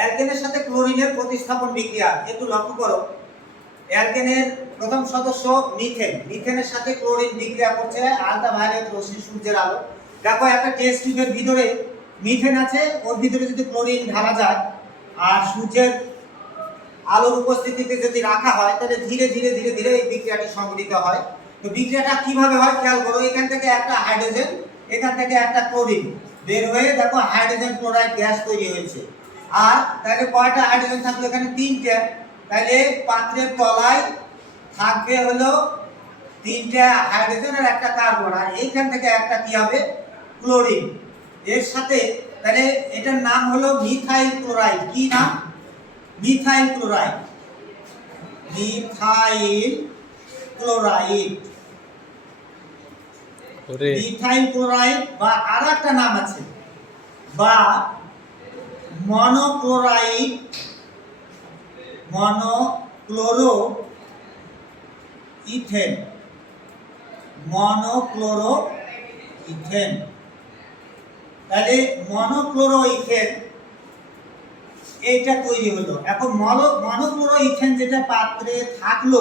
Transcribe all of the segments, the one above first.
অ্যালকেনের সাথে ক্লোরিনের প্রতিস্থাপন বিক্রিয়া, একটু লক্ষ্য করো। অ্যালকেনের প্রথম সদস্য মিথেন। মিথেনের সাথে ক্লোরিন বিক্রিয়া করছে আলট্রা ভায়োলেট রশ্মি সূর্যের আলো। দেখো, একটা টেস্ট টিউবের ভিতরে মিথেন আছে, ওর ভিতরে যদি ক্লোরিন ঢালা যায় আর সূর্যের আলোর উপস্থিতিতে যদি রাখা হয়, তাহলে ধীরে ধীরে ধীরে ধীরে এই বিক্রিয়াটি সংঘটিত হয়। তো বিক্রিয়াটা কীভাবে হয় খেয়াল করো, এখান থেকে একটা হাইড্রোজেন, এখান থেকে একটা ক্লোরিন। বের হয়ে দেখো, হাইড্রোজেন ক্লোরাইড গ্যাস তৈরি হয়েছে। আর তাহলে কয়টা হাইড্রোজেন থাকবে এখানে? তিনটে। তাহলে পাত্রের তলায় থাকবে হলো তিনটা হাইড্রোজেন আর একটা কার্বন আর এইখান থেকে একটা কি হবে? ক্লোরিন এর সাথে তাহলে এটার নাম হলো মিথাইল ক্লোরাইড কি নাম? Methyl chloride methyl chloride methyl chloride বা আর একটা নাম আছে। বা মনোক্লোরাইড মনোক্লোরো ইথেন মনোক্লোরো ইথেন তাহলে মনোক্লোরো ইথেন এইটা তৈরি হলো। এখন মনো মনোক্লোরো ইথেন যেটা পাত্রে থাকল,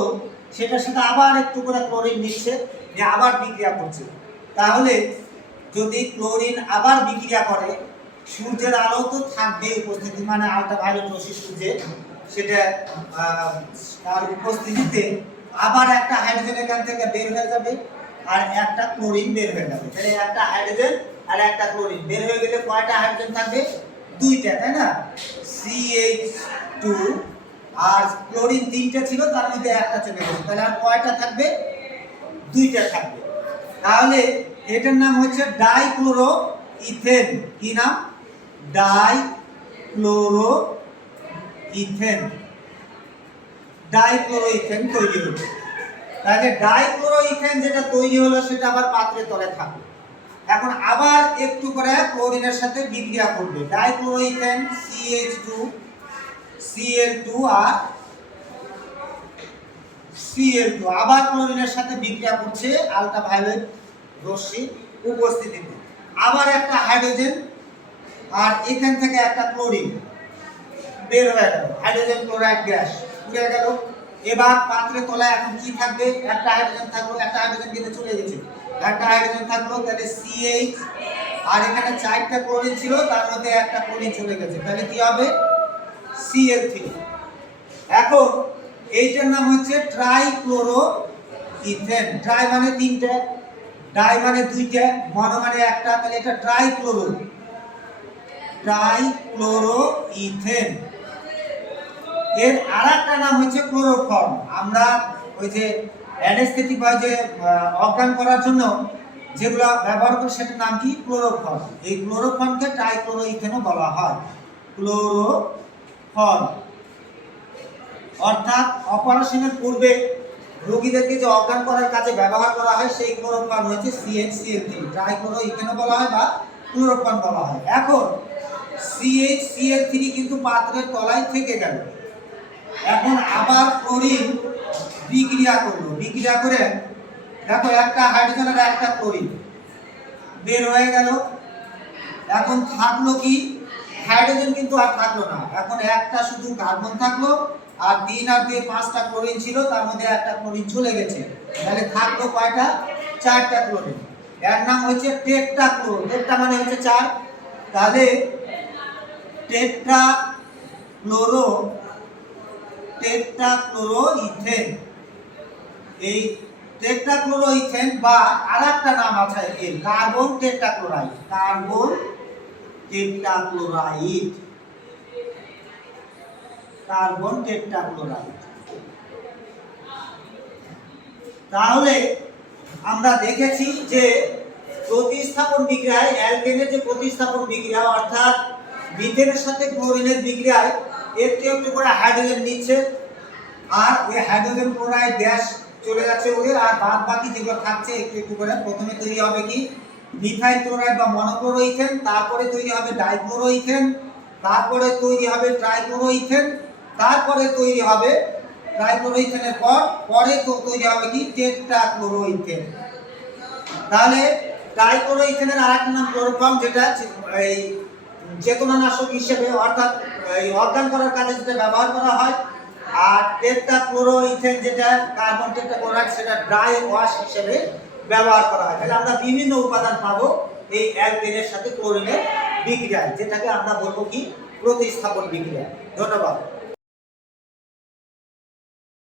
সেটার সাথে আবার একটু করে ক্লোরিন নিচ্ছে যে আবার বিক্রিয়া করছে। তাহলে যদি ক্লোরিন আবার বিক্রিয়া করে সূর্যের আলো তো থাকবে উপস্থিতি মানে আলট্রা ভায়োলেট রশ্মি সূর্যের, সেটা তার উপস্থিতিতে আবার একটা হাইড্রোজেন এখান থেকে বের হয়ে যাবে আর একটা ক্লোরিন বের হয়ে যাবে। তাহলে একটা হাইড্রোজেন আর একটা ক্লোরিন বের হয়ে গেলে কয়টা হাইড্রোজেন থাকবে? দুইটা, তাই না? সিএইচ টু আর ক্লোরিন তিনটা ছিল, তার মধ্যে একটা চলে গেছে। তাহলে আর কয়টা থাকবে? দুইটা থাকবে। তাহলে এটার নাম হচ্ছে ডাইক্লোরো ইথেন কি নাম? ডাইক্লোরো ইথেন ডাইক্লোরো ইথেন তৈরি হলো। তাহলে ডাইক্লোরো ইথেন যেটা তৈরি হলো, সেটা আবার পাত্রের তলে থাকবে এখন আবার একটু করে ক্লোরিনের সাথে বিক্রিয়া করবে। Dichloroethane CH two CL two আর সিএল টু আবার ক্লোরিনের সাথে বিক্রিয়া করছে আলট্রা ভায়োলেট রশ্মি উপস্থিতিতে। আবার একটা হাইড্রোজেন আর এখান থেকে একটা ক্লোরিন বের হয়ে গেল, হাইড্রোজেন ক্লোরাইড গ্যাস। উড়ে গেল। এবার পাত্রের তলায় এখন কি থাকবে? একটা হাইড্রোজেন থাকল, একটা হাইড্রোজেন কিন্তু চলে গেছে। একটা হাইড্রোজেন থাকল, তাহলে সিএইচ আর এখানে চারটা ক্লোরিন ছিল, তার মধ্যে একটা ক্লোরিন চলে গেছে। তাহলে কি হবে? সিএল থ্রি এখন এইটার নাম হচ্ছে ট্রাইক্লোরো ইথেন ট্রাই মানে তিনটা ডাই মানে দুইটা মনো মানে একটা, তাহলে এটা ট্রাইক্লোরো ট্রাইক্লোরো ইথেন এর আর একটা নাম হচ্ছে ক্লোরোফর্ম। আমরা ওই যে অ্যানেস্থেটিক বা যে অজ্ঞান করার জন্য যেগুলো ব্যবহার করি, সেটার নাম কি? ক্লোরোফর্ম। এই ক্লোরোফর্মকে ট্রাইক্লোরো ইথেনও বলা হয়। ক্লোরোফর্ম। অর্থাৎ অপারেশনের পূর্বে রোগীদেরকে যে অজ্ঞান করার কাজে ব্যবহার করা হয়, সেই ক্লোরোফর্ম হচ্ছে সিএইচসিএল থ্রি ট্রাইক্লোরো ইথেনও বলা হয় বা ক্লোরোফর্ম বলা হয়। এখন সিএইচসিএল থ্রি কিন্তু পাত্রের তলায় থেকে গেল। এখন আবার ক্লোরিন বিক্রিয়া করল। বিক্রিয়া করে দেখো, একটা হাইড্রোজেন আর একটা ক্লোরিন। বের হয়ে গেল। এখন থাকল কি? হাইড্রোজেন কিন্তু আর থাকল না। এখন একটা শুধু কার্বন থাকল, আর তিন আর দুই পাঁচটা ক্লোরিন ছিল, তার মধ্যে একটা ক্লোরিন চলে গেছে। তাহলে থাকল কয়টা? চারটা ক্লোরিন। এর নাম হচ্ছে টেট্রা ক্লোরো টেট্রা মানে হচ্ছে চার। তাহলে টেট্রা ক্লোরো টেট্রাক্লোরো ইথেন এই টেট্রাক্লোরো ইথেন বা আরেকটা নাম আছে এর, carbon tetrachloride. Carbon tetrachloride. Carbon tetrachloride. তাহলে আমরা দেখেছি যে প্রতিস্থাপন বিক্রিয়ায় অ্যালকেনের যে প্রতিস্থাপন বিক্রিয়া, অর্থাৎ মিথেনের সাথে ক্লোরিনের বিক্রিয়ায় একটু একটু করে হাইড্রোজেন নিচ্ছে। আর ওই হাইড্রোজেন ক্লোরাইড গ্যাস চলে যাচ্ছে ওদের, আর বাদ বাকি যেগুলো থাকছে, একটু একটু করে। প্রথমে তৈরি হবে কি? মিথাইল ক্লোরাইড বা মনোক্লোরোইথেন, তারপরে তৈরি হবে ডাইক্লোরোইথেন, তারপরে তৈরি হবে ট্রাইক্লোরোইথেন, তারপরে তৈরি হবে ট্রাইক্লোরোইথেনের পর, পরে তো তৈরি হবে কি? টেট্রাক্লোরোইথেন। তাহলে ট্রাইক্লোরোইথেনের আরেকটা নাম ক্লোরোফর্ম, যেটা এই চেতনানাশক হিসেবে অর্থাৎ, এই অর্ধান করার কাজে যেটা ব্যবহার করা হয়, আর টেট্টা ক্লোরোইথেন যেটা, কার্বন টেট্রাক্লোরাইড সেটা ড্রাই ওয়াশ হিসেবে ব্যবহার করা হয়। তাহলে আমরা বিভিন্ন উপাদান পাবো এই অ্যালকেনের সাথে ক্লোরিনের বিক্রিয়ায়, যেটাকে আমরা বলব কি? প্রতিস্থাপন বিক্রিয়া। ধন্যবাদ।